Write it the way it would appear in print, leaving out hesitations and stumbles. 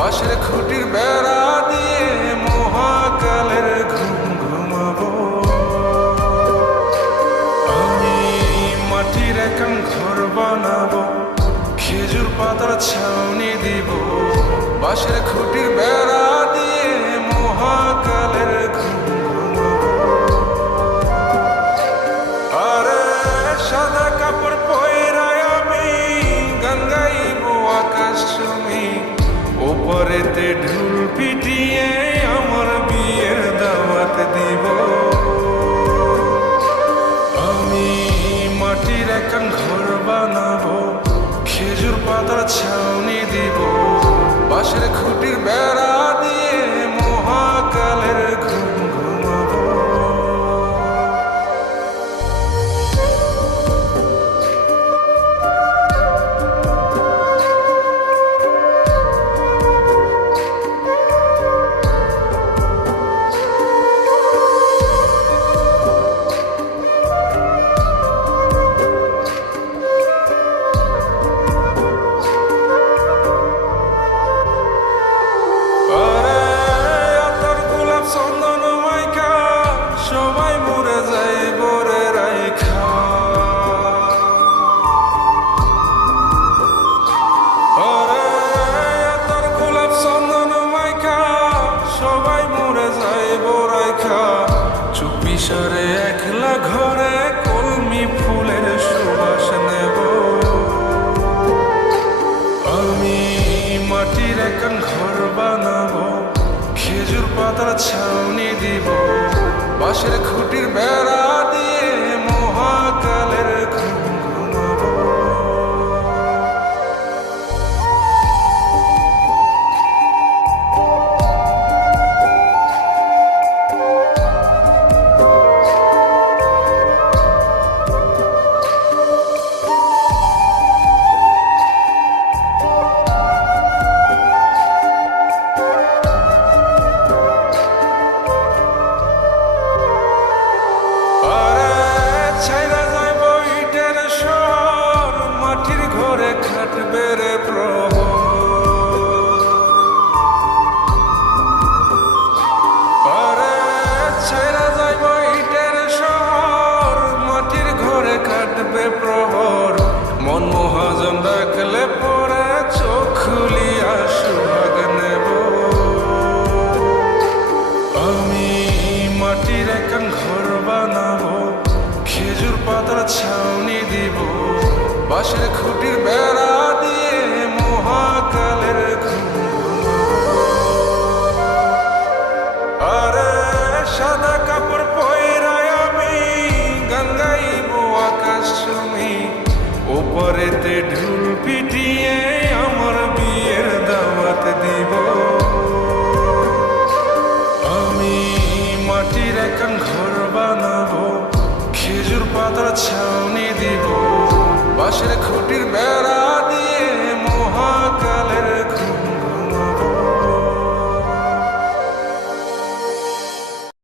বাঁশের খুঁটির বেড়া দিয়ে মহাকালের ঘুম ঘুমাবো। আমি মাটির একান ঘর বানাবো, খেজুর পাতার ছাউনি দিব, বাঁশের খুঁটির বেড়া দিয়ে মহাকালের ঘুম ঘুমাবো। আরে সাদা কাপড় পয়রায় আমি গান গাইবো আকাশ চুমি, ওপরেতে ঢুল পিটিয়ে আমার বিয়ের দাওয়াত দিব। আমি মাটির একান ঘর বানাবো, খেজুর পাতার ছাউনি দিব, বাঁশের খুঁটির বেড়া দিয়ে মহাকালের ঘুম ঘুমাবো। চুপিসারে একলা ঘরে কলমি ফুলের সুবাস নেব। আমি মাটির একান ঘর বানাবো, খেজুর পাতার ছাউনি দিব, বাঁশের খুঁটির বেড়া দিয়ে